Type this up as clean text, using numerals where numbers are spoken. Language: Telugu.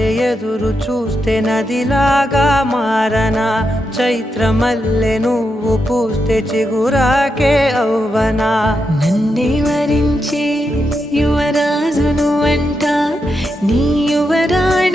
వలె ఎదురు చూస్తే నదిలాగా మారనా, చైత్రమల్లె నువ్వు పూస్తే చిగురాకే అవ్వనా. నన్నే వరించే యువరాజును అంట నీ యువరాణి